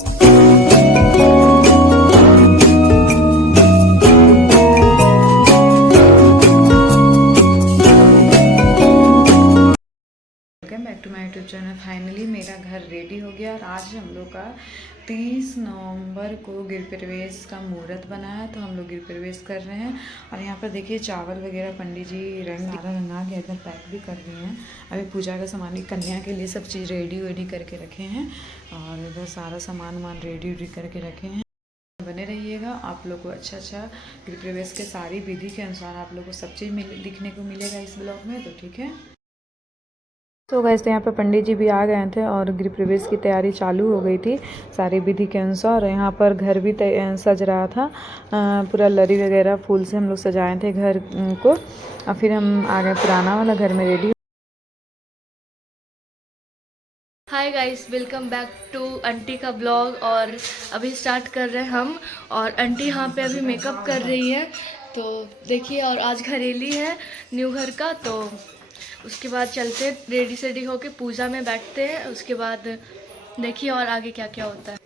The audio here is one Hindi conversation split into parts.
Welcome back to my YouTube channel. Finally मेरा घर रेडी हो गया और आज हम लोग का 30 नवंबर को गृह प्रवेश का मुहूर्त बना है, तो हम लोग गृह प्रवेश कर रहे हैं। और यहाँ पर देखिए चावल वगैरह पंडित जी सारा रंगा के इधर पैक भी कर दिए हैं। अभी पूजा का सामान भी कन्या के लिए सब चीज़ रेडी करके रखे हैं और इधर सारा सामान वामान रेडी करके रखे हैं। बने रहिएगा, आप लोग को अच्छा गृह प्रवेश के सारी विधि के अनुसार आप लोग को सब चीज़ दिखने को मिलेगा इस ब्लॉग में। तो ठीक है, तो वैसे यहाँ पर पंडित जी भी आ गए थे और गृह प्रवेश की तैयारी चालू हो गई थी सारी विधि के अनुसार। यहाँ पर घर भी सज रहा था, पूरा लरी वगैरह फूल से हम लोग सजाए थे घर को। और फिर हम आ गए पुराना वाला घर में ready. Hi guys, welcome back to aunty का ब्लॉग। और अभी स्टार्ट कर रहे हैं हम, और आंटी यहाँ पे अभी मेकअप कर रही है, तो देखिए। और आज घरेली है न्यू घर का, तो उसके बाद चलते रेडी सेडी होके पूजा में बैठते हैं। उसके बाद देखिए और आगे क्या क्या होता है।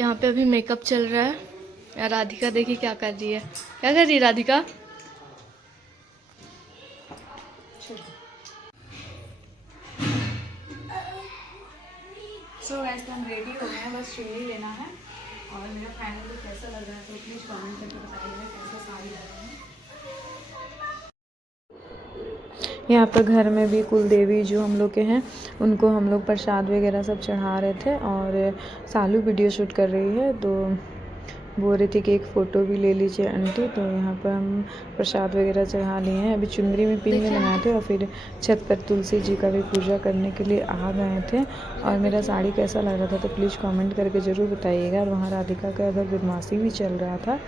यहाँ पे अभी मेकअप चल रहा है। राधिका देखिए क्या कर रही है। क्या कर रही है राधिका? सो वैसे हम रेडी हो गए हैं, बस चुन्नी लेना है। और मेरा फाइनली कैसा लग रहा है तो प्लीज़ कमेंट करके बताइएगा कैसा साड़ी लग रहा है। यहाँ पर घर में भी कुल देवी जो हम लोग के हैं उनको हम लोग प्रसाद वगैरह सब चढ़ा रहे थे। और सालू वीडियो शूट कर रही है, तो बोल रही थी कि एक फ़ोटो भी ले लीजिए आंटी। तो यहाँ पर हम प्रसाद वगैरह चढ़ा लिए हैं। अभी चुंदरी में पीने बनाए थे और फिर छत पर तुलसी जी का भी पूजा करने के लिए आ गए थे। और मेरा साड़ी कैसा लग रहा था तो प्लीज़ कमेंट करके ज़रूर बताइएगा। और वहाँ राधिका का अगर बदमाशी भी चल रहा था,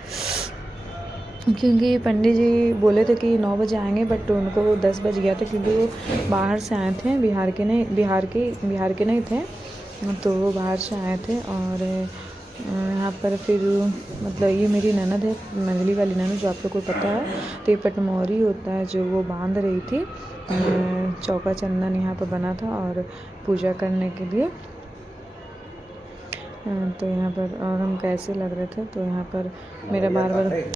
क्योंकि पंडित जी बोले थे कि 9 बजे आएंगे, बट उनको 10 बज गया था क्योंकि वो बाहर से आए थे, बिहार के नहीं थे, तो वो बाहर से आए थे। और यहाँ पर फिर मतलब ये मेरी ननद है, मंगली वाली ननद, जो आप लोग को पता है। तो ये पटमोरी होता है जो वो बांध रही थी। चौका चंदन यहाँ पर बना था और पूजा करने के लिए। तो यहाँ पर और हम कैसे लग रहे थे, तो यहाँ पर मेरा बार बार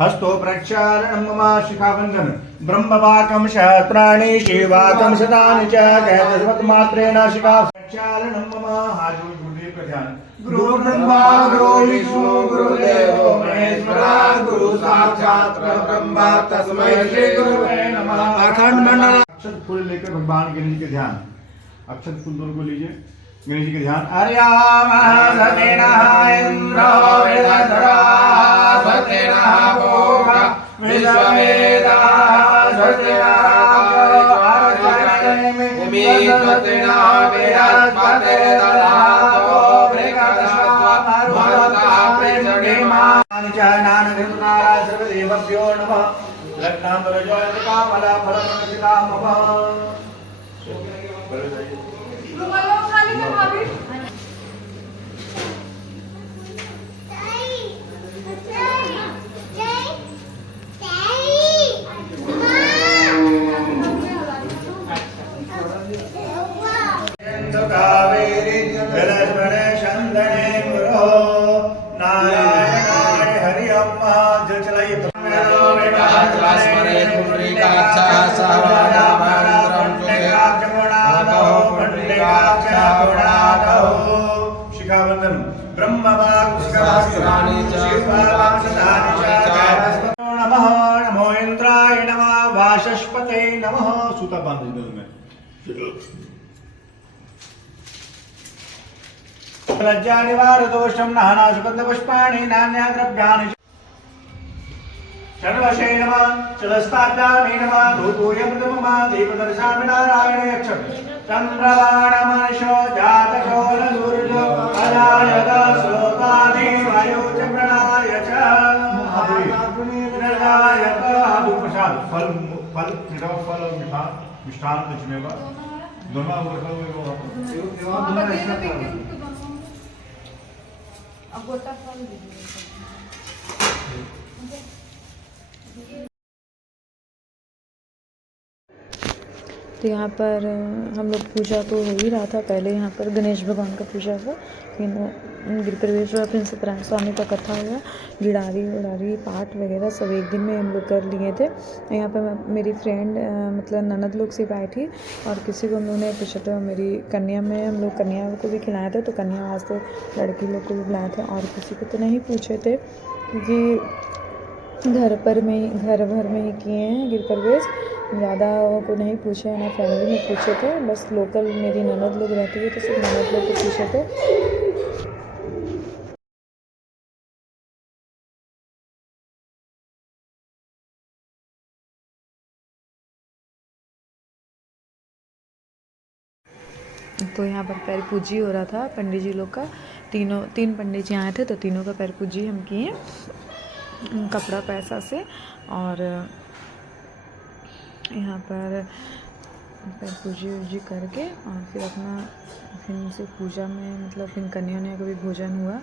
हस्तो प्रक्षालनं मम शिखाबन्धन ब्रह्मवाकं सहस्राणि शिवाकं शतानि च कहतस्मत्मात्रेण शिखा प्रक्षालनं मम। हाथ जोड़ गुरुदेव का ध्यान। गुरु ब्रह्मा गुरु विष्णु गुरुदेवो महेश्वरा गुरु साक्षात् परब्रह्म तस्मै श्री गुरुवे नमः। अखंड मंडल अक्षत फूल लेकर भगवान गणेश के ध्यान, अक्षत फूल दोनों को लीजिए, गणेश जी के ध्यान। अर्याम सतेनः इंद्रो वेदधरा सतेनः भोगा विश्ववेदा सतेनः आरचरणे भूमि सतेनः बृहस्पते दधातो बृहस्पति भरता प्रेषणीमान जनान धृतनाराय सर्वदेवभ्यो नमः। लग्नांतरजय कामला फलमनशिला मम। नमो इंद्राय नमः वाचस्पते नमः। सूता बांध दो में। लज्जा निवार दोषम नाना सुगंध पुष्पाणि नान्या द्रव्याणि शर्वशे नमः चलस्ताभ्यामे नमः धूपोऽयं नमः दीपदर्शनामि नारायणे अक्षर चंद्रवाणमनशो जातशो सूर्यो अजायत श्लोकादि वायु चक्रणाय च निर्णायक धूपशाल फल फल फल मिष्ठान दक्षिणेवा दोनों अब गोटा फल तो यहाँ पर हम लोग पूजा तो हो ही रहा था पहले, यहाँ पर गणेश भगवान का पूजा हुआ, फिर गिर प्रवेश हुआ, फिर सत्यनारायण स्वामी का कथा हुआ, गिड़ारी उड़ारी पाठ वगैरह सब एक दिन में हम लोग कर लिए थे। यहाँ पर मेरी फ्रेंड मतलब ननद लोग सिर्फ आई थी और किसी को हम लोग ने पूछा था। मेरी कन्या में हम लोग कन्या को भी खिलाए थे, तो कन्या वास्ते लड़की लोग को भी बुलाए थे और किसी को तो नहीं पूछे थे क्योंकि घर भर में ही किए हैं गिर प्रवेश। ज़्यादा को नहीं पूछे, ना फैमिली में पूछे थे, बस लोकल मेरी ननद लोग रहती है तो सिर्फ ननद लोग को पूछे थे। तो यहाँ पर पैर पूजी हो रहा था पंडित जी लोग का, तीन पंडित जी आए थे तो तीनों का पैर पूजी हम किए कपड़ा पैसा से। और यहाँ पर पैर पूजी करके और फिर अपना फिर से पूजा में मतलब फिर कन्या का भी भोजन हुआ।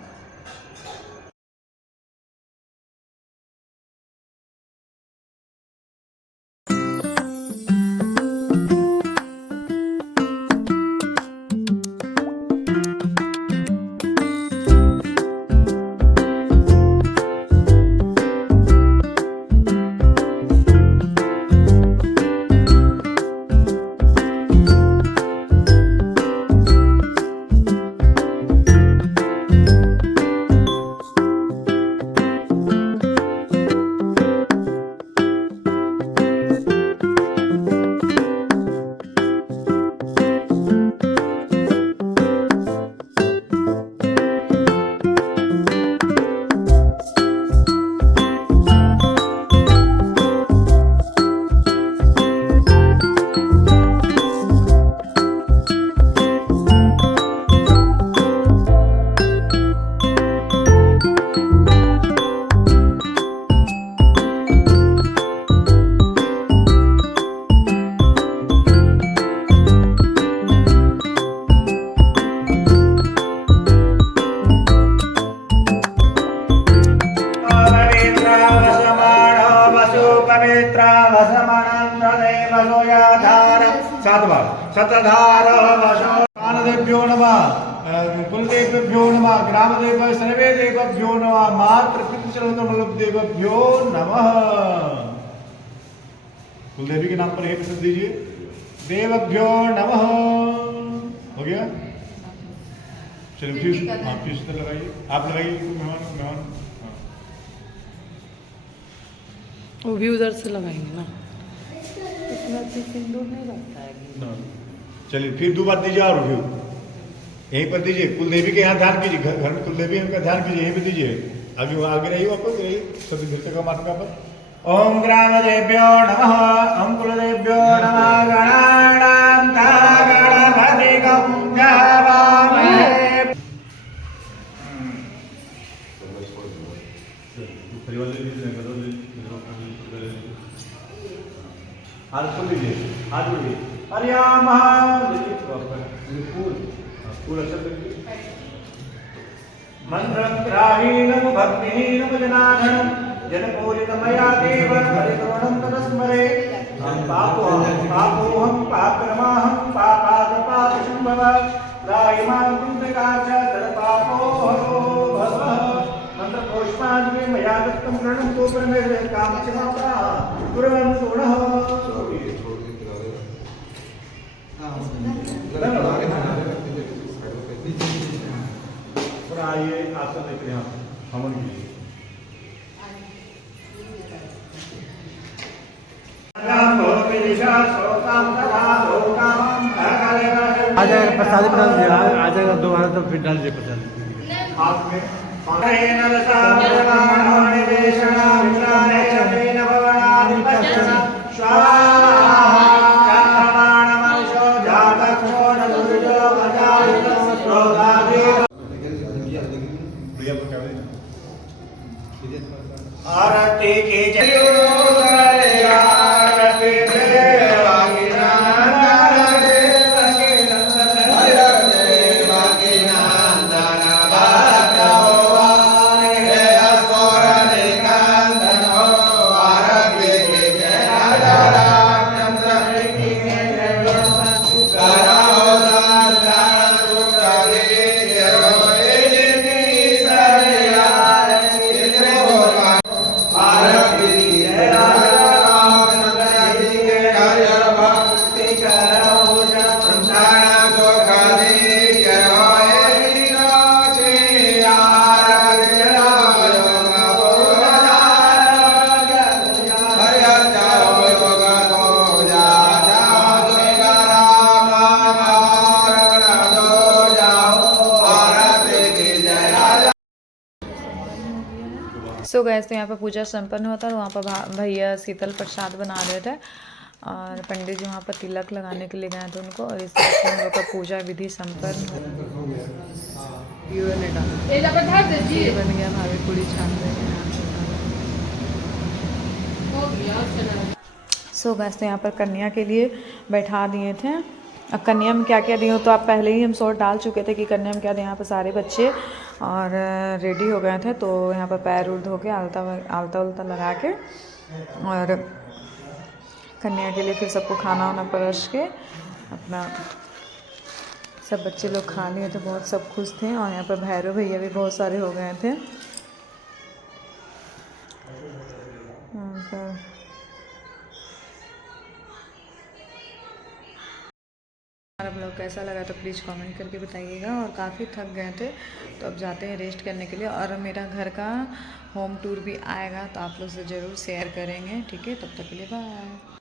देव्यो नमः, कुलदेव्यो नमः, ग्रामदेव सर्वे देवभ्यो नमः, मातृ पितृदेवभ्यो नमः। कुलदेवी के नाम पर एक प्रसाद दीजिए। देवभ्यो नमः। हो गया? चलिए फिर लगाइए, आप लगाइए मेहमान। वो भी उधर से लगाएंगे ना। सिंदूर नहीं लगता है। चलिए फिर 2 बार दीजिए और फिर यहीं पर दीजिए। कुलदेवी के यहाँ ध्यान कीजिए, घर में कुलदेवी का ध्यान कीजिए, यहीं पे दीजिए। आगे रहिए, वापस रहिए, सभी घृत का मात्रा पर। ओम ग्रामदेव्यो नमः, ओम कुलदेव्यो नमः। गणानां गणपतिगं गवामहे। हाथ खोल लीजिए, हाथ जोड़िए। हरियामः फूल अच्छा मंत्रग्राहीणं भक्तिहीनं जनार्दनं जनपूजितमया देव परितोषं तदस्मरे। पापोऽहं पापक्रमाहं पापादपापशम्भव त्रायमां कुन्दकाच तत्पापो हरो भवः। मंत्रपुष्पाञ्जलि मया दत्तं प्रणं तो परमेश्वर कामचमाप्रा कुर्वन्तु नः। आइए आसन लेकर यहाँ हवन कीजिए। आ जाएगा प्रसाद डाल दिया, आ जाएगा दोबारा तो फिर डाल दिए प्रसाद हाथ में। आरती की जय आरती Radha सो गए तो यहाँ पर पूजा संपन्न होता, तो वहाँ पर भैया शीतल प्रसाद बना रहे थे और पंडित जी वहाँ पर तिलक लगाने के लिए गए थे उनको, और इस तरह से हम लोग का पूजा विधि संपन्न ये बन गया भाभी पूरी छान रहे हैं। सो गए तो यहाँ पर कन्या के लिए बैठा दिए थे। अब कन्या में क्या क्या दिए हो तो आप पहले ही हम शॉर्ट डाल चुके थे कि कन्या में क्या दिए। यहाँ पर सारे बच्चे और रेडी हो गए थे, तो यहाँ पर पैर उड़ धो के आलता उलता लगा के और कन्या के लिए फिर सबको खाना वाना परस के अपना सब बच्चे लोग खा लिए थे, बहुत सब खुश थे। और यहाँ पर भैरव भैया भी बहुत सारे हो गए थे। यहाँ पर हमारा ब्लॉग कैसा लगा तो प्लीज़ कमेंट करके बताइएगा। और काफ़ी थक गए थे तो अब जाते हैं रेस्ट करने के लिए, और मेरा घर का होम टूर भी आएगा तो आप लोग से ज़रूर शेयर करेंगे। ठीक है, तब तक के लिए बाय।